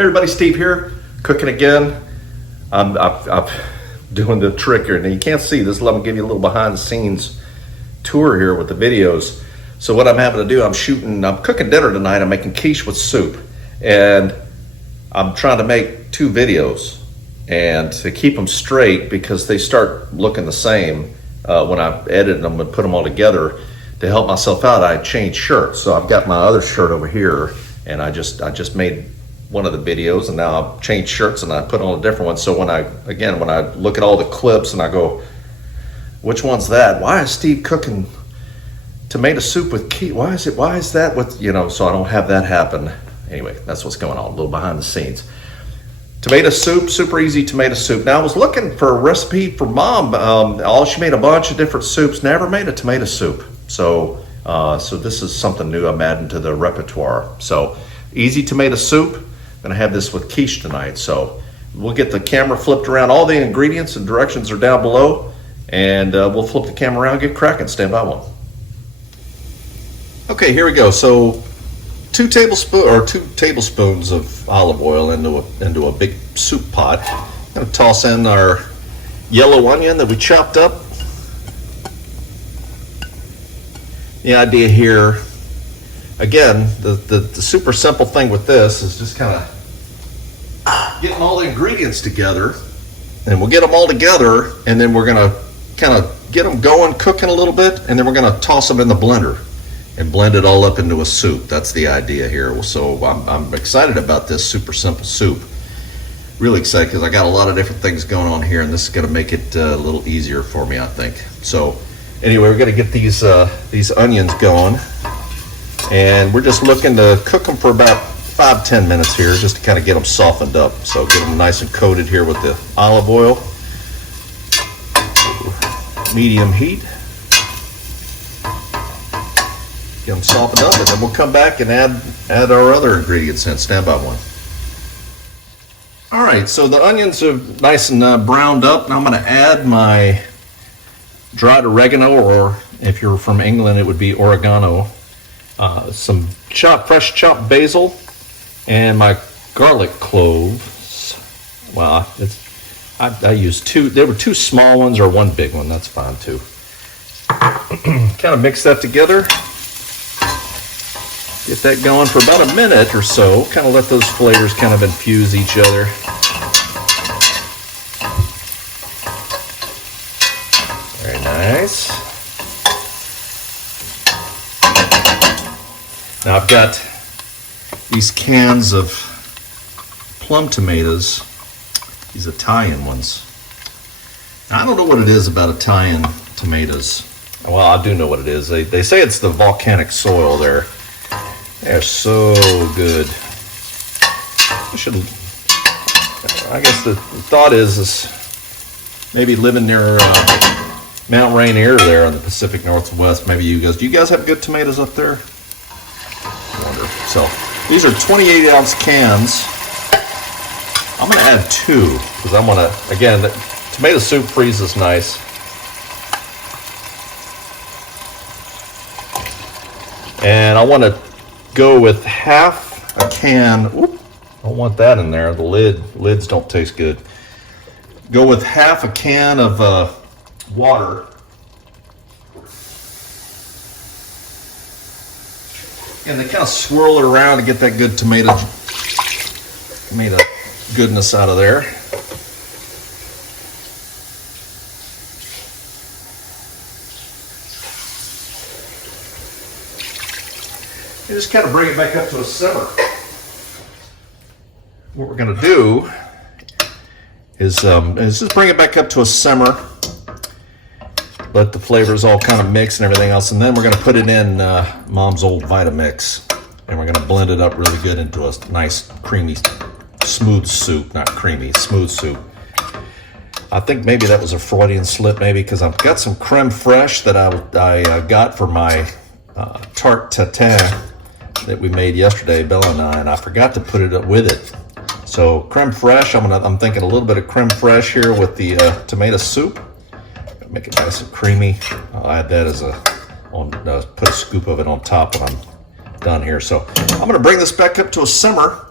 Hey everybody, Steve here, cooking again. I'm doing the trick here. Now you can't see this, let me give you a little behind the scenes tour here with the videos. So what I'm having to do, I'm cooking dinner tonight. I'm making quiche with soup. And I'm trying to make 2 videos and to keep them straight because they start looking the same when I edit them and put them all together. To help myself out, I changed shirts. So I've got my other shirt over here and I just made one of the videos, and now I've changed shirts and I put on a different one. So when I look at all the clips and I go, which one's that? Why is Steve cooking tomato soup with quiche? Why is that with, so I don't have that happen. Anyway, that's what's going on, a little behind the scenes. Tomato soup, super easy tomato soup. Now I was looking for a recipe for Mom. She made a bunch of different soups, never made a tomato soup. So this is something new I'm adding to the repertoire. So easy tomato soup. Gonna have this with quiche tonight. So we'll get the camera flipped around. All the ingredients and directions are down below, and we'll flip the camera around, get cracking. Stand by one. Okay, here we go. So 2 tablespoons of olive oil into a big soup pot. I'm gonna toss in our yellow onion that we chopped up. The idea here, again, the super simple thing with this is just kind of getting all the ingredients together, and we'll get them all together, and then we're gonna kind of get them going, cooking a little bit, and then we're gonna toss them in the blender and blend it all up into a soup. That's the idea here. So I'm excited about this super simple soup. Really excited because I got a lot of different things going on here, and this is gonna make it a little easier for me, I think. So anyway, we're gonna get these onions going. And we're just looking to cook them for about 5-10 minutes here, just to kind of get them softened up. So get them nice and coated here with the olive oil. Medium heat. Get them softened up, and then we'll come back and add our other ingredients in. Stand by one. All right, so the onions are nice and browned up. Now I'm going to add my dried oregano, or if you're from England, it would be oregano. Some fresh chopped basil, and my garlic cloves. Well, I used 2. There were 2 small ones or 1 big one. That's fine too. Kind of mix that together. Get that going for about a minute or so. Kind of let those flavors kind of infuse each other. Very nice. Now I've got these cans of plum tomatoes, these Italian ones. Now, I don't know what it is about Italian tomatoes. Well, I do know what it is. They say it's the volcanic soil there. They're so good. I guess the thought is maybe living near Mount Rainier there in the Pacific Northwest. Maybe you guys have good tomatoes up there? So these are 28-ounce cans. I'm going to add 2 because I want to, again, the tomato soup freezes nice. And I want to go with half a can. Whoop, I don't want that in there. The lids don't taste good. Go with half a can of water. And they kind of swirl it around to get that good tomato goodness out of there. And just kind of bring it back up to a simmer. What we're going to do is just bring it back up to a simmer. Let the flavors all kind of mix and everything else, and then we're going to put it in Mom's old Vitamix, and we're going to blend it up really good into a nice, creamy, smooth soup. Not creamy, smooth soup. I think maybe that was a Freudian slip, maybe, because I've got some creme fraiche that I got for my tarte tatin that we made yesterday, Bella and I forgot to put it up with it. So creme fraiche, I'm thinking a little bit of creme fraiche here with the tomato soup. Make it nice and creamy. I'll add that as put a scoop of it on top when I'm done here. So I'm going to bring this back up to a simmer,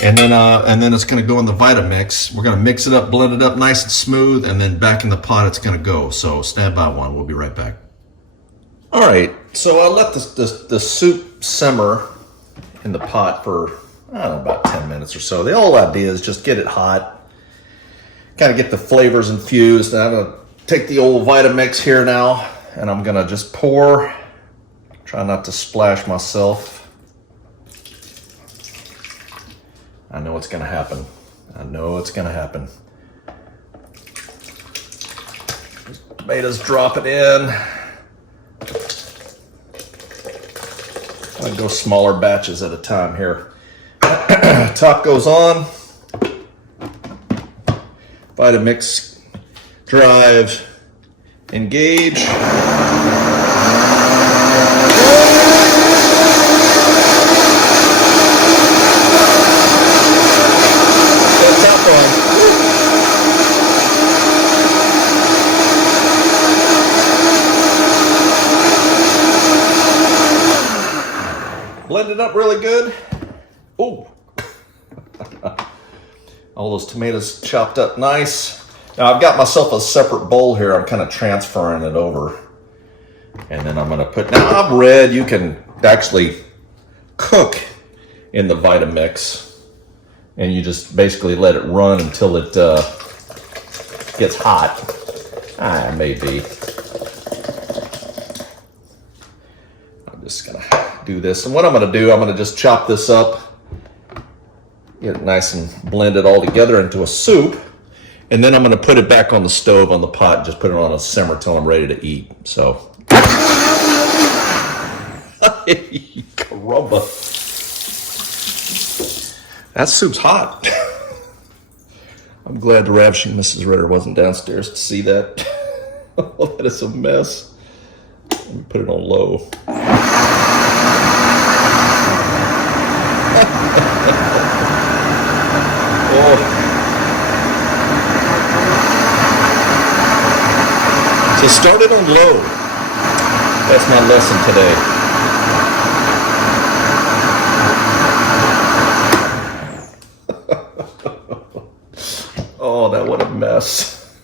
And then it's gonna go in the Vitamix. We're gonna mix it up, blend it up nice and smooth, and then back in the pot it's gonna go. So stand by one, we'll be right back. All right, so I let the soup simmer in the pot for, I don't know, about 10 minutes or so. The whole idea is just get it hot, kind of get the flavors infused. And I'm gonna take the old Vitamix here now, and I'm gonna just pour, try not to splash myself. I know it's gonna happen. I know it's gonna happen. Tomatoes, drop it in. I'm gonna go smaller batches at a time here. Top goes on. Vitamix, drive, engage. Blend it up really good. Oh, all those tomatoes chopped up nice. Now I've got myself a separate bowl here. I'm kind of transferring it over. And then I'm gonna put, now I've read you can actually cook in the Vitamix, and you just basically let it run until it gets hot. Maybe. I'm just gonna do this. And what I'm gonna do, I'm gonna just chop this up, get it nice and blend it all together into a soup. And then I'm gonna put it back on the stove on the pot and just put it on a simmer till I'm ready to eat. So. Caramba. That soup's hot. I'm glad the ravishing Mrs. Ritter wasn't downstairs to see that. Oh, that is a mess. Let me put it on low. Oh. So start it on low. That's my lesson today. Oh, that what a mess.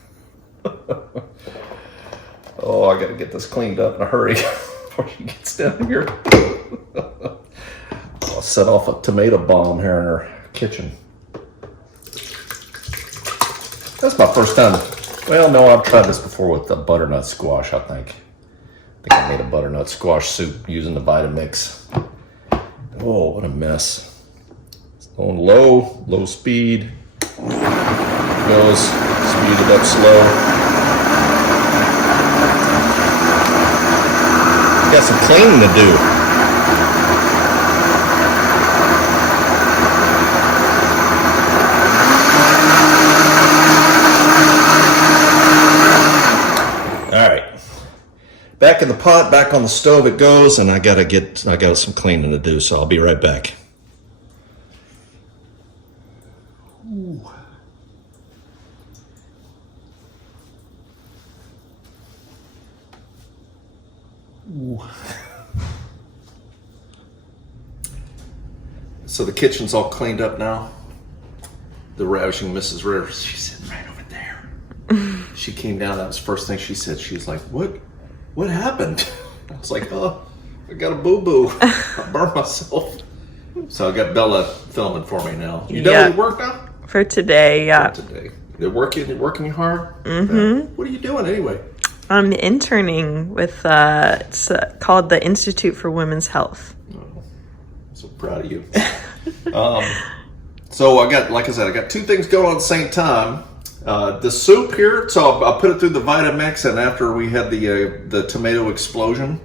Oh, I gotta get this cleaned up in a hurry before she gets down here. I'll set off a tomato bomb here in her kitchen. That's my first time. Well, no, I've tried this before with the butternut squash, I think. I made a butternut squash soup using the Vitamix. Oh, what a mess. It's going low speed. Goes, speed it up slow. Got some cleaning to do. All right, back in the pot, back on the stove it goes, and I got some cleaning to do, so I'll be right back. Ooh. Ooh. So the kitchen's all cleaned up now. The ravishing Mrs. Ritter, she's sitting right over there. She came down, that was the first thing she said. She was like, what happened? I was like, oh, I got a boo-boo. I burned myself. So I got Bella filming for me now. You done with work now? For today, yeah. For today. You're working hard? Mm-hmm. What are you doing anyway? I'm interning with, it's called the Institute for Women's Health. Oh, I'm so proud of you. So I got, like I said, I got two things going on at the same time. The soup here, so I put it through the Vitamix, and after we had the tomato explosion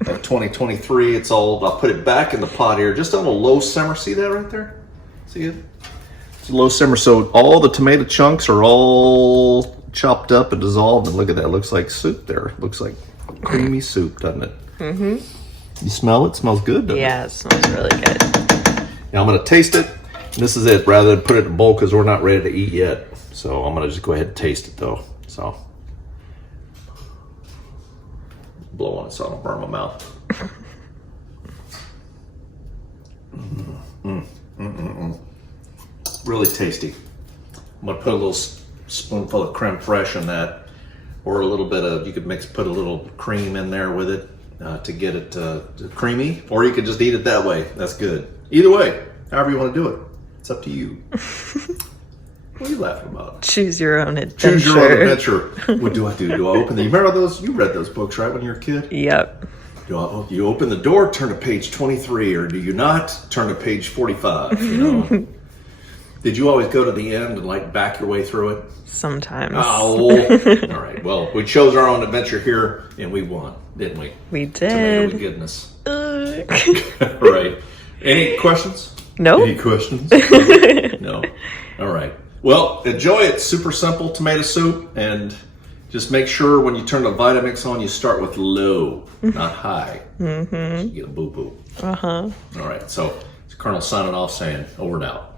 of 2023, it's all, I put it back in the pot here, just on a low simmer. See that right there? See it? It's a low simmer, so all the tomato chunks are all chopped up and dissolved, and look at that, it looks like soup there. It looks like creamy soup, doesn't it? Mm-hmm. You smell it? It smells good, doesn't it? Yeah, it smells really good. Now I'm gonna taste it. This is it, rather than put it in a bowl because we're not ready to eat yet. So I'm gonna just go ahead and taste it though. So blow on it so I don't burn my mouth. Really tasty. I'm gonna put a little spoonful of creme fraiche in that, or a little bit of, you could put a little cream in there with it to get it creamy, or you could just eat it that way. That's good. Either way, however you want to do it, it's up to you. What are you laughing about? Choose your own adventure. Choose your own adventure. What do I do? Do I open you remember those? You read those books, right, when you were a kid? Yep. You open the door, turn to page 23, or do you not? Turn to page 45, you know? Did you always go to the end and like back your way through it? Sometimes. Oh, all right. Well, we chose our own adventure here, and we won, didn't we? We Tomato did. with goodness. Right. Any questions? Nope. Any questions? No. All right. Well, enjoy it. Super simple tomato soup, and just make sure when you turn the Vitamix on, you start with low, not high. Mm-hmm. You get a boo-boo. Uh-huh. All right. So it's Colonel signing off saying over and out.